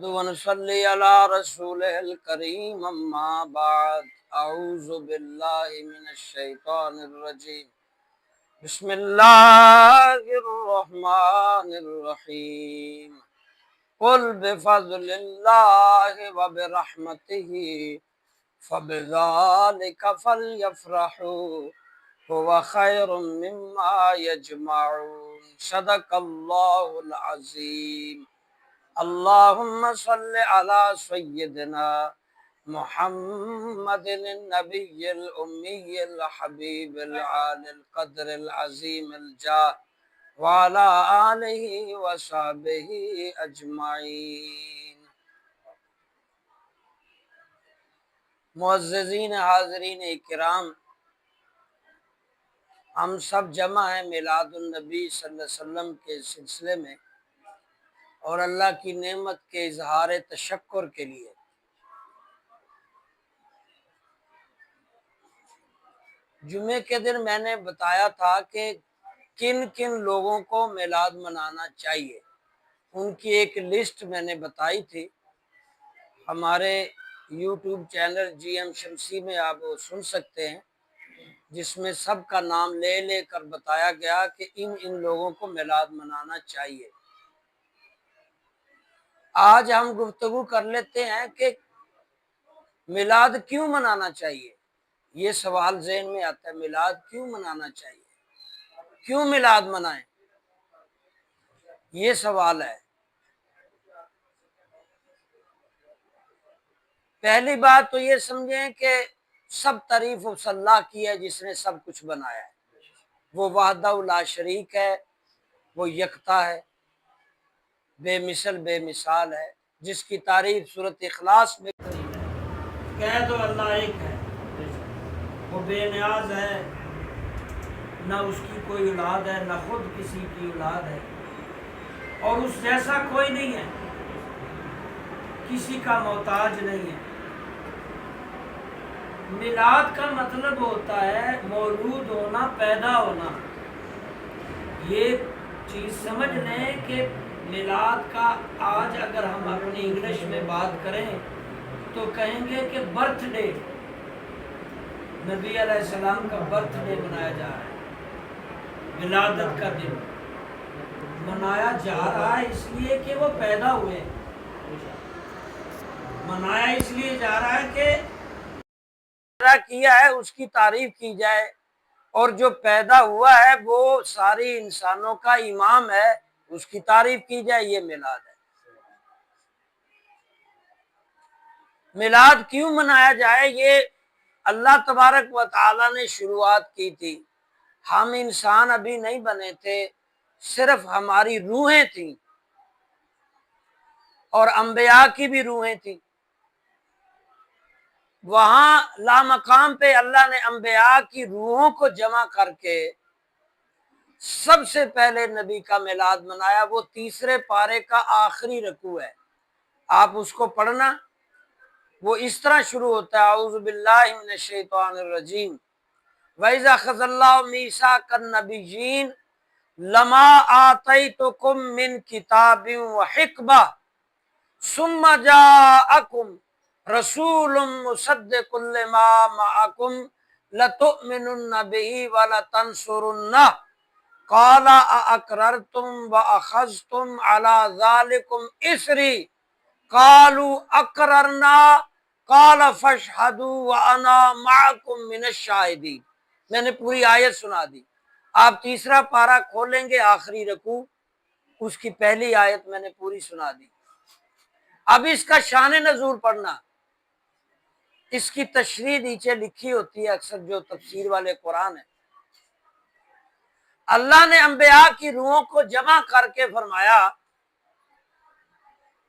ونصلي على رسوله الكريم أما بعد أعوذ بالله من الشيطان الرجيم بسم الله الرحمن الرحيم قل بفضل الله وبرحمته فبذلك فليفرحوا هو خير مما يجمعون صدق الله العظيم اللهم صل على سيدنا محمد النبي الأمي الحبيب العالي القدر العظيم الجاه وعلى آله وصحبه أجمعين۔ معززین حاضرین کرام، ہم سب جمع ہیں میلاد النبی صلی اللہ علیہ وسلم کے سلسلے میں اور اللہ کی نعمت کے اظہار تشکر کے لیے۔ جمعے کے دن میں نے بتایا تھا کہ کن کن لوگوں کو میلاد منانا چاہیے، ان کی ایک لسٹ میں نے بتائی تھی۔ ہمارے یوٹیوب چینل جی ایم شمسی میں آپ وہ سن سکتے ہیں، جس میں سب کا نام لے لے کر بتایا گیا کہ ان لوگوں کو میلاد منانا چاہیے۔ آج ہم گفتگو کر لیتے ہیں کہ میلاد کیوں منانا چاہیے۔ یہ سوال ذہن میں آتا ہے، میلاد کیوں منانا چاہیے، کیوں میلاد منائیں، یہ سوال ہے۔ پہلی بات تو یہ سمجھیں کہ سب تعریف اس اللہ کی ہے جس نے سب کچھ بنایا ہے۔ وہ وحدہ لا شریک ہے، وہ یکتا ہے، بے مثل بے مثال ہے، جس کی تعریف سورۃ اخلاص میں کہہ دو اللہ ایک ہے، وہ بے نیاز ہے، نہ اس کی کوئی اولاد ہے، نہ خود کسی کی اولاد ہے، اور اس جیسا کوئی نہیں ہے، کسی کا محتاج نہیں ہے۔ میلاد کا مطلب ہوتا ہے مولود ہونا، پیدا ہونا۔ یہ چیز سمجھ لیں کہ میلاد کا آج اگر ہم اپنی انگلش میں بات کریں تو کہیں گے کہ برتھ ڈے، نبی علیہ السلام کا برتھ ڈے منایا جا رہا ہے، ولادت کا دن منایا جا رہا ہے، اس لیے کہ وہ پیدا ہوئے۔ منایا اس لیے جا رہا ہے کہ کیا ہے اس کی تعریف کی جائے، اور جو پیدا ہوا ہے وہ ساری انسانوں کا امام ہے، اس کی تعریف کی جائے، یہ میلاد ہے۔ میلاد کیوں منایا جائے، یہ اللہ تبارک و تعالی نے شروعات کی تھی۔ ہم انسان ابھی نہیں بنے تھے، صرف ہماری روحیں تھیں، اور انبیاء کی بھی روحیں تھیں۔ وہاں لامقام پہ اللہ نے انبیاء کی روحوں کو جمع کر کے سب سے پہلے نبی کا میلاد منایا۔ وہ تیسرے پارے کا آخری رکوع ہے، آپ اس کو پڑھنا، وہ اس طرح شروع ہوتا ہے، اعوذ باللہ من الشیطان الرجیم وَإِذَا أَخَذَ اللَّهُ مِيثَاقَ النَّبِيِّينَ لَمَا آتَيْتُكُم مِّن كِتَابٍ وَحِكْمَةٍ ثُمَّ جَاءَكُمْ رَسُولٌ مُصَدِّقٌ لِّمَا مَعَكُمْ لَتُؤْمِنُنَّ بِهِ وَلَتَنصُرُنَّهُ قَالَ أَأَقْرَرْتُمْ وَأَخَذْتُمْ عَلَىٰ ذَلِكُمْ إِصْرِي قَالُوا أَقْرَرْنَا قَالَ فَاشْهَدُوا وَأَنَا مَعَكُمْ مِنَ الشَّاهِدِينَ۔ میں نے پوری آیت سنا دی، آپ تیسرا پارہ کھولیں گے، آخری رکوع، اس کی پہلی آیت میں نے پوری سنا دی۔ اب اس کا شان نزول پڑھنا، اس کی تشریح نیچے لکھی ہوتی ہے، اکثر جو تفسیر والے قرآن ہیں۔ اللہ نے انبیاء کی روحوں کو جمع کر کے فرمایا،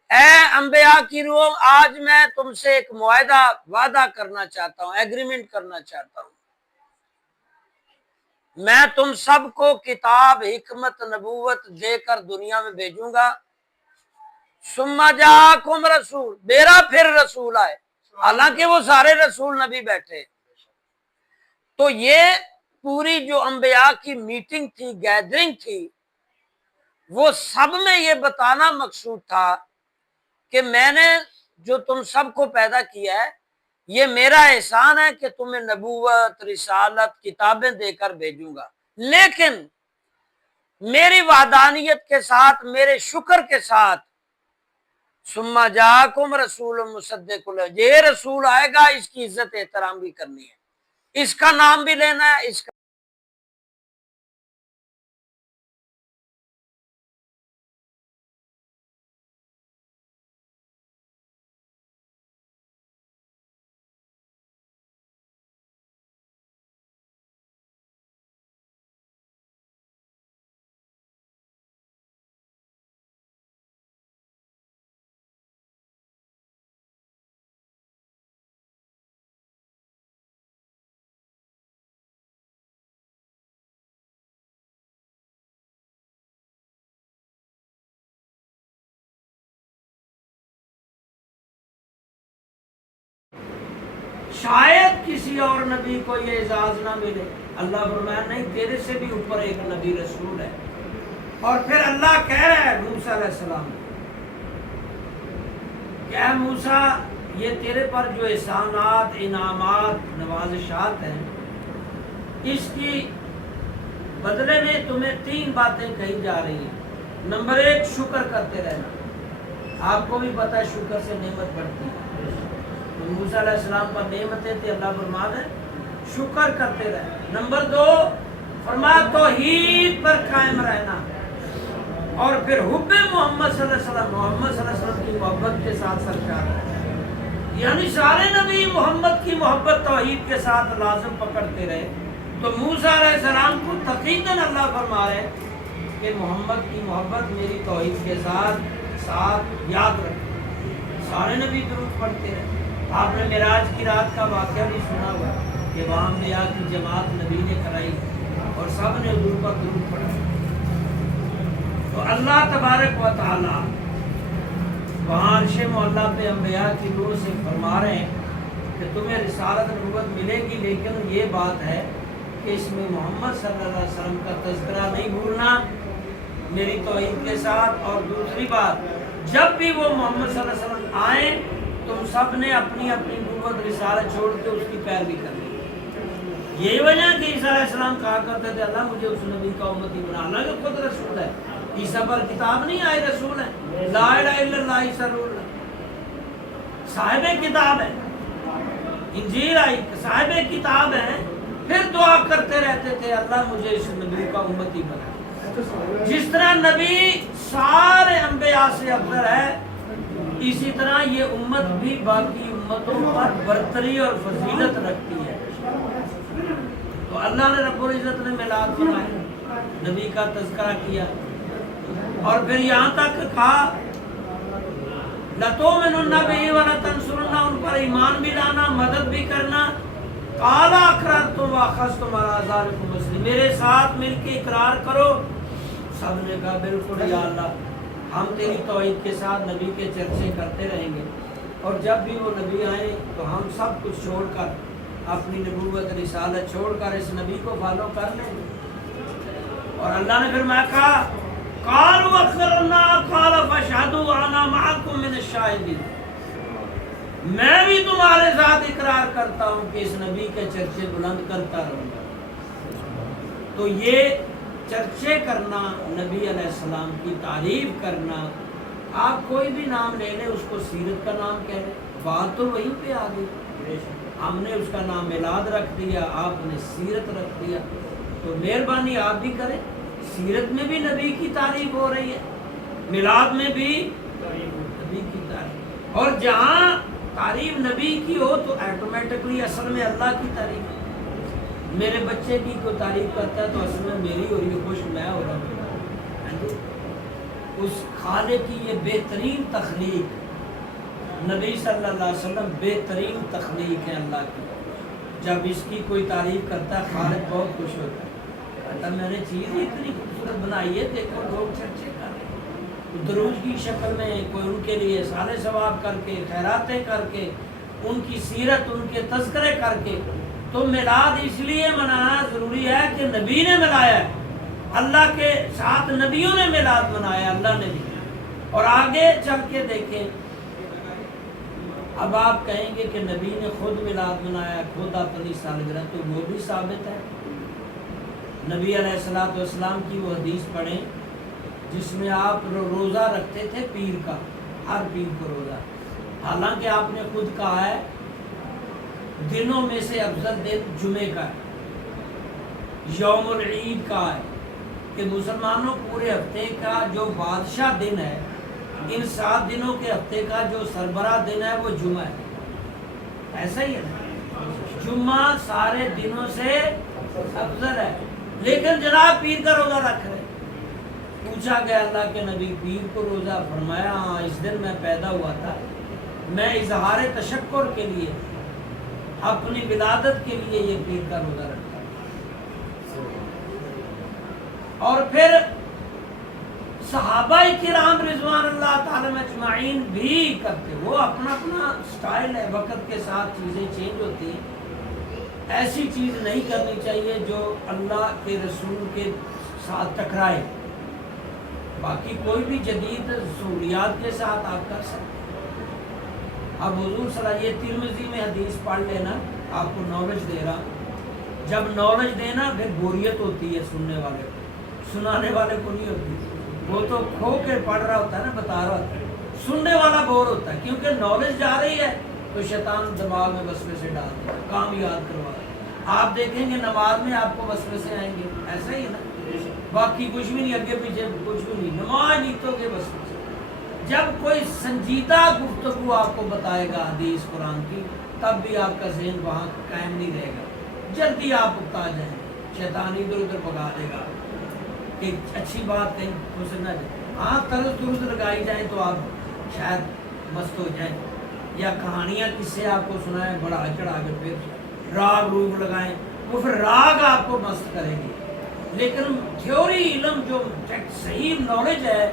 اے انبیاء کی روح، آج میں تم سے ایک معاہدہ وعدہ کرنا چاہتا ہوں، ایگریمنٹ کرنا چاہتا ہوں۔ میں تم سب کو کتاب، حکمت، نبوت دے کر دنیا میں بھیجوں گا۔ ثم جاءکم رسول، میرا پھر رسول آئے، حالانکہ وہ سارے رسول نبی بیٹھے۔ تو یہ پوری جو انبیاء کی میٹنگ تھی، گیدرنگ تھی، وہ سب میں یہ بتانا مقصود تھا کہ میں نے جو تم سب کو پیدا کیا ہے یہ میرا احسان ہے کہ تمہیں نبوت، رسالت، کتابیں دے کر بھیجوں گا، لیکن میری وحدانیت کے ساتھ، میرے شکر کے ساتھ، ثم جاءکم رسول مصدق، یہ رسول آئے گا، اس کی عزت احترام بھی کرنی ہے، اس کا نام بھی لینا ہے، اس کا شاید کسی اور نبی کو یہ اعزاز نہ ملے۔ اللہ فرمایا نہیں، تیرے سے بھی اوپر ایک نبی رسول ہے۔ اور پھر اللہ کہہ رہا ہے موسیٰ علیہ السلام کہ اے موسیٰ، یہ تیرے پر جو احسانات، انعامات، نوازشات ہیں، اس کی بدلے میں تمہیں 3 باتیں کہی جا رہی ہیں۔ نمبر 1، شکر کرتے رہنا۔ آپ کو بھی پتہ ہے شکر سے نعمت بڑھتی ہے۔ تو موسیٰ علیہ السلام پر نعمتیں تھیں، اللہ فرماتا ہے شکر کرتے رہے۔ نمبر 2، فرمایا توحید پر قائم رہنا، اور پھر حب محمد صلی اللہ علیہ وسلم، محمد صلی اللہ علیہ وسلم کی محبت کے ساتھ سرکار رہے، یعنی سارے نبی محمد کی محبت توحید کے ساتھ لازم پکڑتے رہے۔ تو موسیٰ علیہ السلام کو تقریباً اللہ فرما رہے کہ محمد کی محبت میری توحید کے ساتھ یاد رکھیں۔ سارے نبی درود پڑھتے رہے۔ آپ نے معراج کی رات کا واقعہ بھی سنا ہوا کہ وہاں انبیاء کی جماعت نبی نے کرائی اور سب نے حضور پر درود پڑھا۔ تو اللہ تبارک و تعالی وہاں عرش معلیٰ پہ انبیاء کی روح سے فرما رہے ہیں کہ تمہیں رسالت نبوت ملے گی، لیکن یہ بات ہے کہ اس میں محمد صلی اللہ علیہ وسلم کا تذکرہ نہیں بھولنا میری توحید کے ساتھ۔ اور دوسری بات، جب بھی وہ محمد صلی اللہ علیہ وسلم آئیں تم سب نے اپنی اپنی نبوت رسالت چھوڑ کے اس کی پیروی کرنی۔ یہی وجہ ہے کہ عیسیٰ علیہ السلام کہا کرتے تھے اللہ مجھے اس نبی کا امتی بنا، اللہ کے خود رسول ہے۔ عیسیٰ پر کتاب نہیں آئی، رسول ہے، لا الہ الا اللہ عیسیٰ رسول ہے، صاحب کتاب ہے۔ انجیل آئی، صاحب کتاب ہے، پھر دعا کرتے رہتے تھے اللہ مجھے اس نبی کا امتی بنا۔ جس طرح نبی سارے انبیاء سے افضل ہے، اسی طرح یہ امت بھی باقی امتوں پر برتری اور فضیلت رکھتی ہے۔ تو اللہ نے رب العزت نے میلاد فرمایا، نبی کا تذکرہ کیا، اور پھر یہاں تک کہا لَتُؤْمِنُنَّ بِهِ وَلَتَنْصُرُنَّهُ، ان پر ایمان بھی لانا، مدد بھی کرنا۔ قَالَ أَقْرَرْتُمْ وَأَخَذْتُمْ عَلَىٰ ذَٰلِكُمْ إِصْرِي، میرے ساتھ مل کے اقرار کرو۔ سب نے کہا بالکل یا اللہ، ہم تیری توحید کے ساتھ نبی کے چرچے کرتے رہیں گے، اور جب بھی وہ نبی آئیں تو ہم سب کچھ چھوڑ کر، اپنی نبوت رسالت چھوڑ کر اس نبی کو فالو کر لیں گے۔ اور اللہ نے پھر میں کہا قالوا اقررنا قال فاشهدوا وانا معكم من الشاهدين، میں بھی تمہارے ساتھ اقرار کرتا ہوں کہ اس نبی کے چرچے بلند کرتا رہوں گا۔ تو یہ چرچے کرنا، نبی علیہ السلام کی تعریف کرنا، آپ کوئی بھی نام لے لیں، اس کو سیرت کا نام کہہ لیں، بات تو وہیں پہ آ گئی۔ ہم نے اس کا نام میلاد رکھ دیا، آپ نے سیرت رکھ دیا، تو مہربانی آپ بھی کریں۔ سیرت میں بھی نبی کی تعریف ہو رہی ہے، میلاد میں بھی نبی کی تعریف، اور جہاں تعریف نبی کی ہو تو ایٹومیٹکلی اصل میں اللہ کی تعریف ہے۔ میرے بچے کی کوئی تعریف کرتا ہے تو اصل میں میری ہو رہی ہے، خوش میں ہو رہا ہوں۔ اس خالق کی یہ بہترین تخلیق، نبی صلی اللہ علیہ وسلم بہترین تخلیق ہے اللہ کی۔ جب اس کی کوئی تعریف کرتا ہے خالق بہت خوش ہوتا ہے، کہتا میں نے چیز اتنی خوبصورت بنائی ہے، دیکھو لوگ چرچے کر رہے ہیں، دروج کی شکل میں، کوئی ان کے لیے سال ثواب کر کے، خیراتیں کر کے، ان کی سیرت، ان کے تذکرے کر کے۔ تو میلاد اس لیے منانا ضروری ہے کہ نبی نے منایا ہے، اللہ کے ساتھ نبیوں نے میلاد منایا، اللہ نے بھی۔ اور آگے چل کے دیکھیں اب آپ کہیں گے کہ نبی نے خود میلاد منایا، خود اپنی سالگرہ، تو وہ بھی ثابت ہے۔ نبی علیہ الصلوۃ والسلام کی وہ حدیث پڑھیں جس میں آپ روزہ رکھتے تھے پیر کا، ہر پیر کو روزہ، حالانکہ آپ نے خود کہا ہے دنوں میں سے افضل دن جمعے کا ہے، یوم العید کا ہے، کہ مسلمانوں پورے ہفتے کا جو بادشاہ دن ہے، ان 7 دنوں کے ہفتے کا جو سربراہ دن ہے وہ جمعہ ہے، ایسا ہی ہے نا؟ جمعہ سارے دنوں سے افضل ہے، لیکن جناب پیر کا روزہ رکھ رہے۔ پوچھا گیا اللہ کے نبی پیر کو روزہ؟ فرمایا ہاں، اس دن میں پیدا ہوا تھا، میں اظہار تشکر کے لیے، اپنی ولادت کے لیے یہ پیر کا روزہ رکھتا ہوں۔ اور پھر صحابہ کرام رضوان اللہ تعالی اجمعین بھی کرتے، وہ اپنا اپنا سٹائل ہے، وقت کے ساتھ چیزیں چینج ہوتی ہیں، ایسی چیز نہیں کرنی چاہیے جو اللہ کے رسول کے ساتھ ٹکرائے۔ باقی کوئی بھی جدید سہولیات کے ساتھ آپ کر سکتے ہیں۔ اب حضور صلی اللہ علیہ وسلم، یہ ترمذی میں حدیث پڑھ لینا، آپ کو نالج دے رہا، جب نالج دینا پھر بوریت ہوتی ہے سننے والے کو، سنانے والے کو نہیں ہوتی، وہ تو کھو کے پڑھ رہا ہوتا ہے نا، بتا رہا ہوتا ہے، سننے والا بور ہوتا ہے، کیونکہ نالج جا رہی ہے تو شیطان دماغ میں وسوسے ڈال دیتا ہے، کام یاد کروا رہا ہے۔ آپ دیکھیں گے نماز میں آپ کو وسوسے آئیں گے، ایسا ہی ہے نا، باقی کچھ بھی نہیں، اگے پیچھے کچھ بھی نہیں، نماز نیتوں کے وسوسے۔ جب کوئی سنجیدہ گفتگو آپ کو بتائے گا حدیث قرآن کی، تب بھی آپ کا ذہن وہاں قائم نہیں رہے گا، جلدی آپ اکتا جائیں گے، شیطان ادھر ادھر بھگا دے گا کہ اچھی بات کہیں اسے نہ جائے۔ ہاں طرز طرز لگائی جائیں تو آپ شاید مست ہو جائیں، یا کہانیاں کس سے آپ کو سنائیں بڑا چڑھا کے، پھر راگ روگ لگائیں، وہ پھر راگ آپ کو مست کریں گے، لیکن تھیوری علم جو صحیح نالج ہے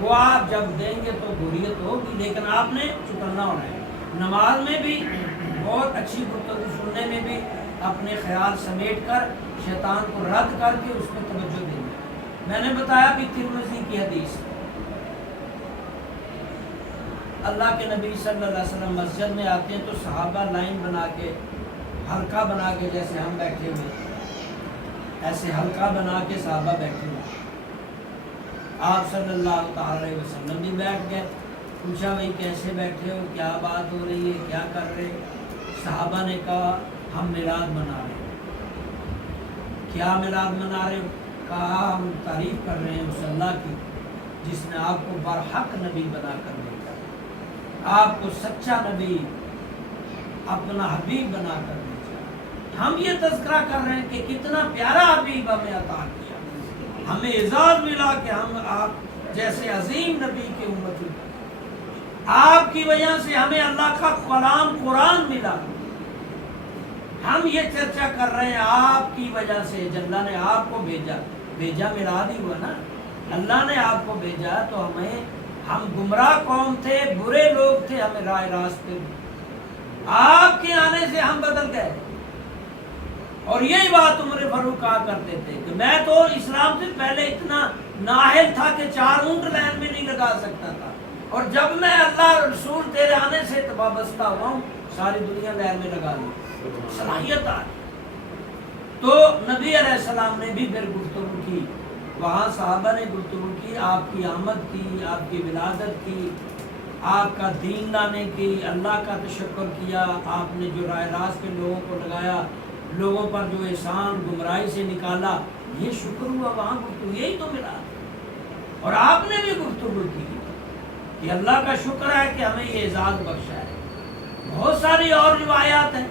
وہ آپ جب دیں گے تو بوریت ہوگی، لیکن آپ نے چکنا ہونا ہے۔ نماز میں بھی بہت اچھی گفتگو سننے میں بھی اپنے خیال سمیٹ کر شیطان کو رد کر کے اس پہ توجہ دیں گے۔ میں نے بتایا بھی ترمذی کی حدیث، اللہ کے نبی صلی اللہ علیہ وسلم مسجد میں آتے ہیں تو صحابہ لائن بنا کے، حلقہ بنا کے، جیسے ہم بیٹھے ہوئے ایسے حلقہ بنا کے صحابہ بیٹھے ہوئے، آپ صلی اللہ تعالی علیہ وسلم بھی بیٹھ گئے۔ پوچھا بھائی کیسے بیٹھے ہو، کیا بات ہو رہی ہے، کیا کر رہے؟ صحابہ نے کہا ہم میلاد منا رہے ہیں۔ کیا میلاد منا رہے ہو؟ کہا ہم تعریف کر رہے ہیں اس اللہ کی جس نے آپ کو برحق نبی بنا کر بھیجا، آپ کو سچا نبی، اپنا حبیب بنا کر بھیجا۔ ہم یہ تذکرہ کر رہے ہیں کہ کتنا پیارا حبیب ہمیں عطا کیا، ہمیں اعزاز ملا کہ ہم آپ جیسے عظیم نبی کے امتی، آپ کی وجہ سے ہمیں اللہ کا کلام قرآن ملا۔ ہم یہ چرچا کر رہے ہیں آپ کی وجہ سے، جب اللہ نے آپ کو بھیجا میلاد ہی ہوا نا، اللہ نے آپ کو بھیجا تو ہم گمراہ قوم تھے، برے لوگ تھے، ہمیں راہ راست پہ آپ کے آنے سے ہم بدل گئے۔ اور یہی بات عمر فاروق کہا کرتے تھے کہ میں تو اسلام سے پہلے اتنا نااہل تھا کہ 4 اونٹ لائن میں نہیں لگا سکتا تھا، اور جب میں اللہ رسول تیرے آنے سے وابستہ ہوا ہوں ساری دنیا لائن میں لگا لی، صلاحیت آ گئی۔ تو نبی علیہ السلام نے بھی پھر گفتگو کی، وہاں صحابہ نے گفتگو کی، آپ کی آمد کی، آپ کی ولادت کی، آپ کا دین لانے کی، اللہ کا تشکر کیا، آپ نے جو راہ راست پہ لوگوں کو لگایا، لوگوں پر جو احسان گمراہی سے نکالا، یہ شکر ہوا، وہاں گفتگو یہی تو ملا۔ اور آپ نے بھی گفتگو کی کہ اللہ کا شکر ہے کہ ہمیں یہ اعزاز بخشا ہے۔ بہت ساری اور روایات ہیں،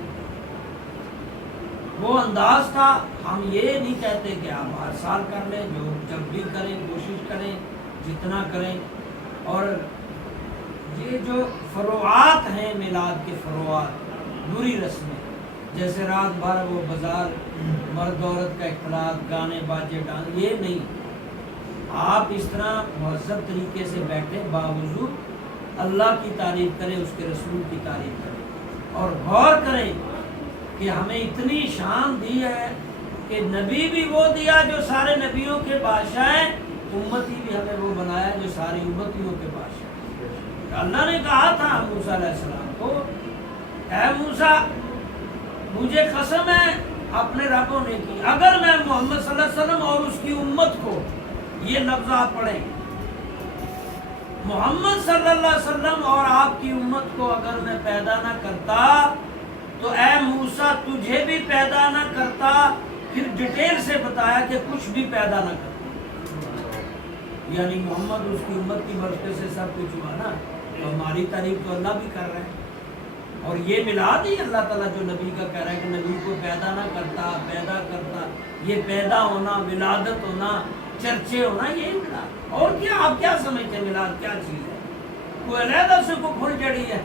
وہ انداز تھا۔ ہم یہ نہیں کہتے کہ آپ ہر سال کر لیں، جو جب بھی کریں کوشش کریں جتنا کریں۔ اور یہ جو فروعات ہیں میلاد کے فروعات، بری رسمیں، جیسے رات بھر وہ بازار، مرد عورت کا اختلاط، گانے باجے ڈانس، یہ نہیں۔ آپ اس طرح مہذب طریقے سے بیٹھے، باوضو اللہ کی تعریف کریں، اس کے رسول کی تعریف کریں، اور غور کریں کہ ہمیں اتنی شان دی ہے کہ نبی بھی وہ دیا جو سارے نبیوں کے بادشاہ ہیں، امتی بھی ہمیں وہ بنایا جو ساری امتیوں کے بادشاہ ہیں۔ اللہ نے کہا تھا موسیٰ علیہ السلام کو دیکھو اے موسیٰ مجھے قسم ہے اپنے رب ہونے کی، اگر میں محمد صلی اللہ علیہ وسلم اور اس کی امت کو، یہ لفظات پڑھیں، محمد صلی اللہ علیہ وسلم اور آپ کی امت کو اگر میں پیدا نہ کرتا تو اے موسیٰ تجھے بھی پیدا نہ کرتا، پھر ڈیٹیل سے بتایا کہ کچھ بھی پیدا نہ کرتا، یعنی محمد اس کی امت کی برکت سے سب کچھ ہوا نا، تو ہماری تعریف تو اللہ بھی کر رہے ہیں۔ اور یہ میلاد ہی اللہ تعالیٰ جو نبی کا کہہ رہا ہے کہ نبی کو پیدا نہ کرتا، پیدا کرتا، یہ پیدا ہونا، ولادت ہونا، چرچے ہونا، یہی میلاد۔ اور کیا آپ کیا سمجھتے ہیں میلاد کیا چیز ہے؟ کوئی علیحدہ سے کو پھول چڑھی ہے؟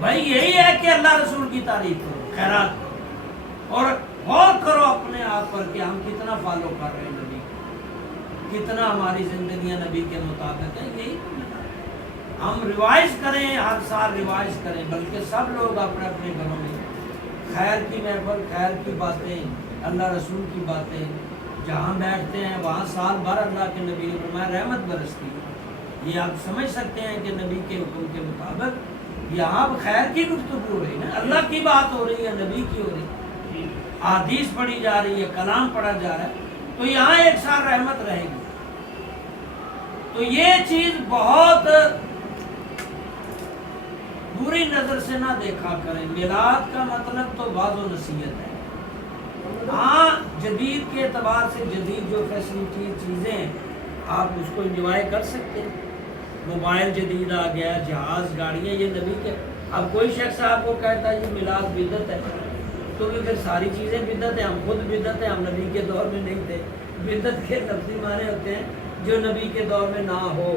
بھائی یہی ہے کہ اللہ رسول کی تعریف کرو، خیرات کرو، اور غور کرو اپنے آپ پر کہ ہم کتنا فالو کر رہے ہیں نبی کو، کتنا ہماری زندگیاں نبی کے مطابق ہیں۔ یہی ہم ریوائز کریں، ہر سال ریوائز کریں، بلکہ سب لوگ اپنے اپنے گھروں میں خیر کی محفل، خیر کی باتیں، اللہ رسول کی باتیں جہاں بیٹھتے ہیں وہاں سال بھر اللہ کے نبی نے فرمایا رحمت برستی ہے۔ یہ آپ سمجھ سکتے ہیں کہ نبی کے حکم کے مطابق یہاں خیر کی گفتگو ہو رہی ہے نا، اللہ کی بات ہو رہی ہے، نبی کی ہو رہی ہے، حدیث پڑھی جا رہی ہے، کلام پڑھا جا رہا ہے، تو یہاں ایک سال رحمت رہے گی۔ تو یہ چیز بہت بری نظر سے نہ دیکھا کریں۔ میلاد کا مطلب تو واضح و نصیحت ہے۔ ہاں جدید کے اعتبار سے جدید جو فیسلٹی چیزیں ہیں آپ اس کو انجوائے کر سکتے ہیں، موبائل جدید آ گیا، جہاز، گاڑیاں، یہ نبی کے۔ اب کوئی شخص آپ کو کہتا ہے یہ میلاد بدعت ہے، تو پھر ساری چیزیں بدعت ہیں، ہم خود بدعت ہیں، ہم نبی کے دور میں نہیں تھے۔ بدعت کے لفظی معنی ہوتے ہیں جو نبی کے دور میں نہ ہو،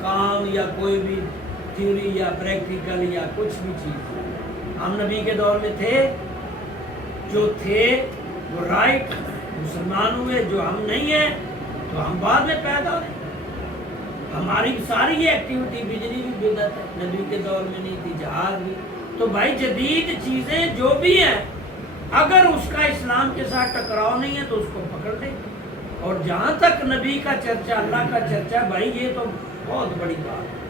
کام یا کوئی بھی تھیوری یا پریکٹیکل یا کچھ بھی چیز۔ ہم نبی کے دور میں تھے، جو تھے وہ رائٹ مسلمان ہوئے، جو ہم نہیں ہیں تو ہم بعد میں پیدا ہوئے۔ ہماری ساری یہ ایکٹیویٹی، بجلی بھی بدعت ہے، نبی کے دور میں نہیں تھی، جہاز بھی۔ تو بھائی جدید چیزیں جو بھی ہیں اگر اس کا اسلام کے ساتھ ٹکراؤ نہیں ہے تو اس کو پکڑ لیں، اور جہاں تک نبی کا چرچا، اللہ کا چرچا، بھائی یہ تو بہت بڑی بات ہے۔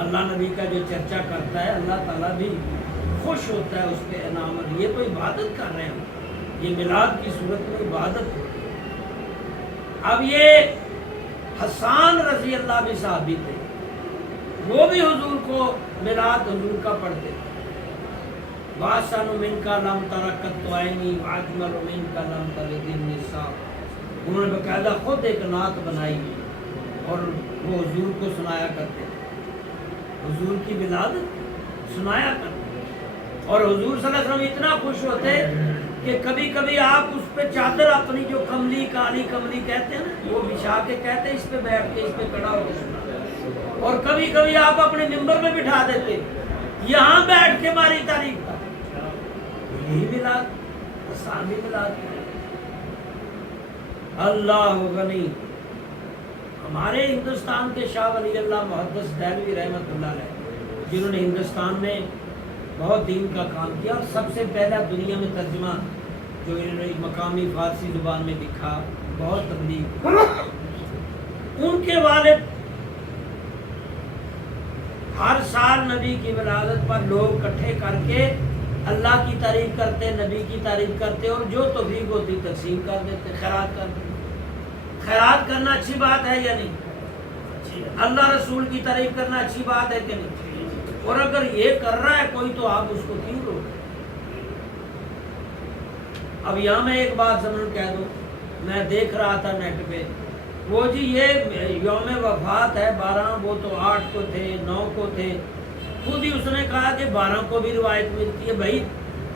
اللہ نبی کا جو چرچا کرتا ہے اللہ تعالیٰ بھی خوش ہوتا ہے اس پہ انعامت۔ یہ تو عبادت کر رہے ہیں، یہ میلاد کی صورت میں عبادت ہے۔ اب یہ حسان رضی اللہ بھی صحابی تھے، وہ بھی حضور کو میلاد حضور کا پڑھتے تھے۔ وَأَحْسَنُ مِنْكَ لَمْ تَرَ قَطُّ عَيْنِي وَأَجْمَلُ مِنْكَ لَمْ تَلِدِ النِّسَاءُ۔ انہوں نے باقاعدہ خود ایک نعت بنائی اور وہ حضور کو سنایا کرتے تھے، حضور کی ولادت سنایا کرتے، اور حضور صلی اللہ علیہ وسلم اتنا خوش ہوتے کہ کبھی کبھی آپ اس پہ چادر اپنی جو کملی، کالی کملی کہتے ہیں نا، وہ بچھا کے کہتے ہیں اس پہ بیٹھ کے، اس پہ کھڑا ہو کے سنا، اور کبھی کبھی آپ اپنے ممبر میں بٹھا دیتے، یہاں بیٹھ کے ہماری تعریف کا۔ یہی میلاد، حسان بھی میلاد۔ اللہ غنی۔ ہمارے ہندوستان کے شاہ ولی اللہ محدث دہلوی رحمۃ اللہ علیہ، جنہوں نے ہندوستان میں بہت دین کا کام کیا، اور سب سے پہلا دنیا میں ترجمہ جو انہوں نے مقامی فارسی زبان میں لکھا، بہت تبلیغ۔ ان کے والد ہر سال نبی کی ولادت پر لوگ اکٹھے کر کے اللہ کی تعریف کرتے، نبی کی تعریف کرتے، اور جو توفیق ہوتی تقسیم کر دیتے، خیرات کر دیتے۔ خیرات کرنا اچھی بات ہے یا نہیں؟ اللہ رسول کی تعریف کرنا اچھی بات ہے کہ نہیں؟ اور اگر یہ کر رہا ہے کوئی تو آپ اس کو کیوں رو؟ اب یہاں میں ایک بات ضرور کہہ دوں، میں دیکھ رہا تھا نیٹ پہ، وہ جی یہ یوم وفات ہے 12، وہ تو 8 کو تھے، 9 کو تھے، خود ہی اس نے کہا کہ 12 کو بھی روایت ملتی ہے۔ بھائی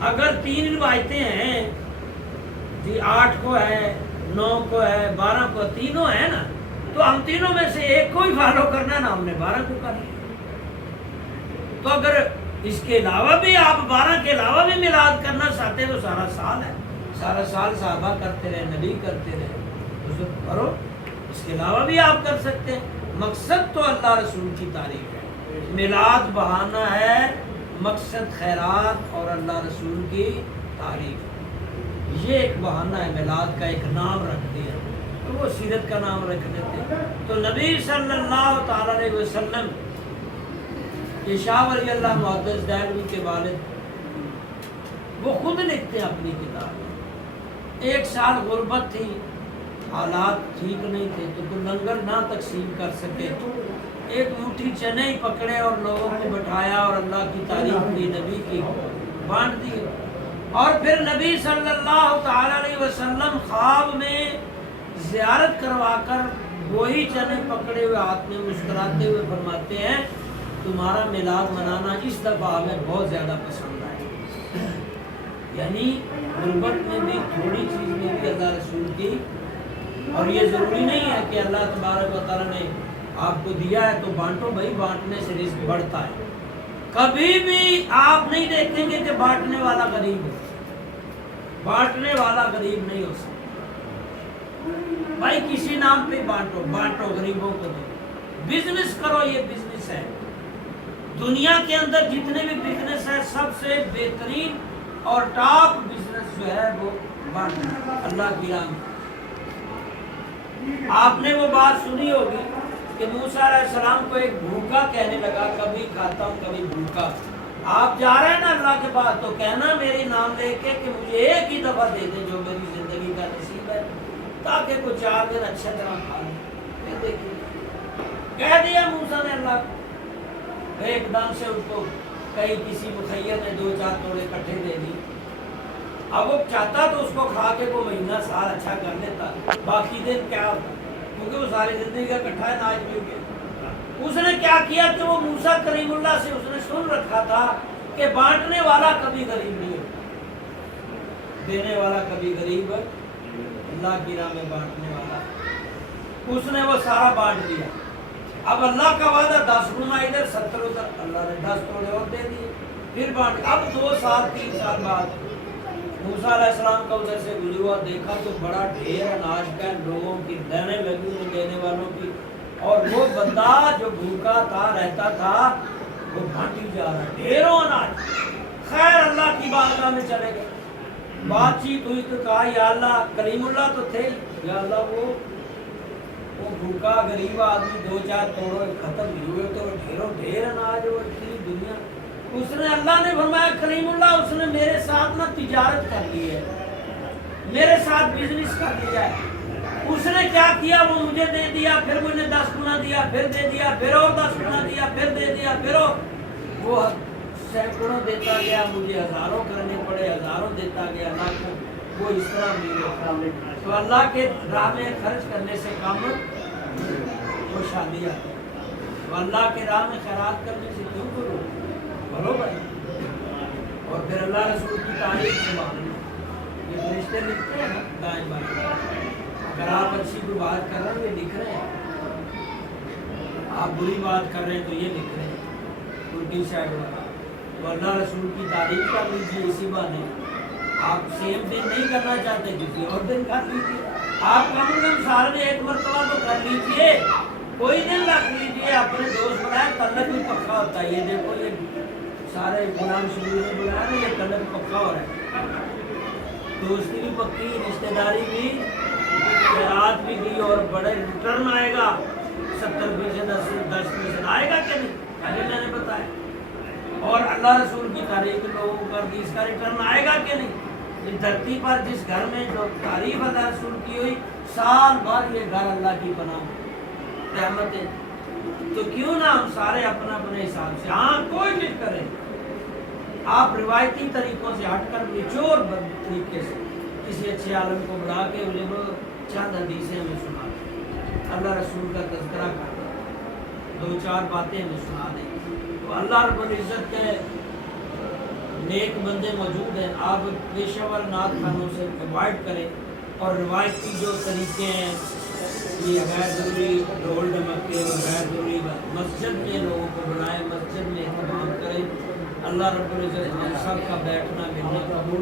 اگر 3 روایتیں ہیں جی، 8 کو ہے، 9 کو ہے، 12 کو، تینوں ہے نا، تو ہم تینوں میں سے ایک کو ہی فالو کرنا ہے نا، ہم نے 12 کو کرنا۔ تو اگر اس کے علاوہ بھی آپ 12 کے علاوہ بھی میلاد کرنا چاہتے ہیں تو سارا سال ہے، سارا سال صحابہ کرتے رہے، نبی کرتے رہے، تو کرو، اس کے علاوہ بھی آپ کر سکتے ہیں۔ مقصد تو اللہ رسول کی تعریف ہے، میلاد بہانہ ہے، مقصد خیرات اور اللہ رسول کی تعریف۔ یہ ایک بہانہ ہے، میلاد کا ایک نام رکھ دیا تو وہ سیرت کا نام رکھ دیتے۔ تو نبی صلی اللہ تعالی علیہ وسلم یہ شاہ ولی اللہ محدث دہلوی کے والد وہ خود لکھتے ہیں اپنی کتاب، 1 سال غربت تھی، حالات ٹھیک نہیں تھے تو لنگر نہ تقسیم کر سکے، ایک مٹھی چنے ہی پکڑے اور لوگوں کو بٹھایا اور اللہ کی تعریف کی، نبی کی بانٹ دیے۔ اور پھر نبی صلی اللہ تعالی علیہ وسلم خواب میں زیارت کروا کر وہی چنے پکڑے ہوئے ہاتھ میں مسکراتے ہوئے فرماتے ہیں تمہارا میلاد منانا اس دفعہ ہمیں بہت زیادہ پسند آئے۔ یعنی غربت میں بھی تھوڑی چیز میں بھی اللہ رسول کی، اور یہ ضروری نہیں ہے کہ اللہ تبارک و تعالیٰ نے آپ کو دیا ہے تو بانٹو، بھائی بانٹنے سے رزق بڑھتا ہے۔ کبھی بھی آپ نہیں دیکھیں گے کہ بانٹنے والا غریب ہو، بانٹنے والا غریب نہیں ہو سکتا۔ بھائی کسی نام پہ بانٹو، بانٹو غریبوں کو دو، بزنس کرو، یہ بزنس ہے۔ دنیا کے اندر جتنے بھی بزنس ہے سب سے بہترین اور ٹاپ بزنس جو ہے وہ بانٹنا اللہ کی راہ میں۔ آپ نے وہ بات سنی ہوگی کہ موسیٰ علیہ السلام کو ایک بھوکا کہنے لگا کبھی کھاتا ہوں کبھی بھوکا۔ آپ جا رہے ہیں نا اللہ کے پاس تو کہنا میری نام لے کے کہ مجھے ایک ہی دفعہ دے دیں جو میری زندگی کا نصیب ہے، تاکہ کوئی 4 دن اچھا طرح کھا لیں۔ پھر دیکھیے کہہ دیا موسیٰ نے اللہ کو، ایک دم سے اس کو کہیں کسی مخیر نے 2-4 توڑے کٹھے دے دی۔ اب وہ چاہتا تو اس کو کھا کے وہ مہینہ سال اچھا کر لیتا، باقی دن کیا ہوتا کیونکہ وہ ساری زندگی کا کٹھا ہے ناج بھی ہو گیا۔ اس نے کیا کیا کہ وہ موسیٰ کریم اللہ سے اس نے سن رکھا تھا کہ بانٹنے والا کبھی غریب نہیں ہوتا، دینے والا کبھی غریب، اللہ کی راہ میں بانٹنے والا۔ اس نے وہ سارا بانٹ دیا۔ اب اللہ کا وعدہ 10 گنا ادھر 70 ادھر، اللہ نے 10 توڑے اور دے دیے، پھر بانٹ۔ اب 2 سال 3 سال بعد موسیٰ علیہ السلام کا ادھر سے گزرا، دیکھا تو بڑا ڈھیر اناج کا، لوگوں کی لائنیں لگی ہوئی دینے والوں کی، اور وہ بندہ جو بھوکا تھا رہتا تھا وہ بانٹی جا رہا ہے ڈھیروں اناج۔ خیر اللہ کی بارگاہ میں چلے گئے، بات چیت ہوئی تو کہا یا اللہ، کلیم اللہ تو تھے، یا اللہ وہ بھوکا غریب آدمی 2-4 توڑوں ختم نہیں ہوئے تو ڈھیروں ڈھیر اناج، وہ اتنی دنیا۔ اس نے اللہ نے فرمایا کلیم اللہ اس نے میرے ساتھ نہ تجارت کر لی ہے، میرے ساتھ بزنس کر لیا ہے۔ اس نے کیا کیا، وہ مجھے دے دیا، پھر مجھے 10 گنا دیا، پھر دے دیا، پھر اور 10 گنا دیا، پھر دے دیا، پھر اور وہ سینکڑوں دیتا گیا، مجھے ہزاروں کرنے پڑے، ہزاروں دیتا گیا، لاکھوں، وہ اس طرح میرے۔ تو اللہ کے راہ میں خرچ کرنے سے کم خوشحالی آتی ہے، تو اللہ کے راہ میں خیرات کرنے سے کیوں کرو بھائی۔ اور پھر اللہ رسول کی تعریف سے معلوم، یہ فرشتے لکھتے ہیں نا دائیں بائیں، اگر آپ اچھی کوئی بات کر رہے ہیں یہ لکھ رہے ہیں، آپ بری بات کر رہے ہیں تو یہ لکھ رہے ہیں الٹی سائڈ والا۔ تو اللہ رسول کی تعریف کر لیجیے اسی بہانے، آپ سیم دن نہیں کرنا چاہتے کسی اور دن کر لیجیے، آپ کم از کم سال میں 1 مرتبہ تو کر لیجیے، کوئی دن رکھ لیجیے، اپنے دوست بنائے، طلب بھی پکا ہوتا ہے۔ یہ دیکھو یہ سارے غلام شبیر نے بلایا نا، یہ طلب پکا ہو رہا ہے، دوستی بھی پکی، رشتہ داری بھی، خیرات بھی دی، اور بڑے ریٹرن آئے گا، 70% 10% آئے گا کہ نہیں، ابھی میں نے بتایا۔ اور اللہ رسول کی تعریف لوگوں پر دی، اس کا ریٹرن آئے گا کہ نہیں۔ اس دھرتی پر جس گھر میں جو تعریف اللہ رسول کی ہوئی، سال بعد یہ گھر اللہ کی پناہ رحمت ہے۔ تو کیوں نہ ہم سارے اپنا اپنے حساب سے، ہاں کوئی چیز کریں، آپ روایتی طریقوں سے ہٹ کر میچور طریقے سے کسی اچھے عالم کو بلا کے انہیں وہ چند حدیثیں ہمیں سنا دیں، اللہ رسول کا تذکرہ کر دیں، 2-4 باتیں ہمیں سنا دیں، تو اللہ رب العزت کے نیک بندے موجود ہیں۔ آپ پیشہ ور نعت خانوں سے اوائڈ کریں، اور روایتی جو طریقے ہیں یہ غیر ضروری ڈھول ڈمکے اور غیر ضروری مسجد کے لوگوں کو بلائیں، مسجد میں خدمت کریں۔ اللہ رب العزت ہم سب کا بیٹھنا ملنا قبول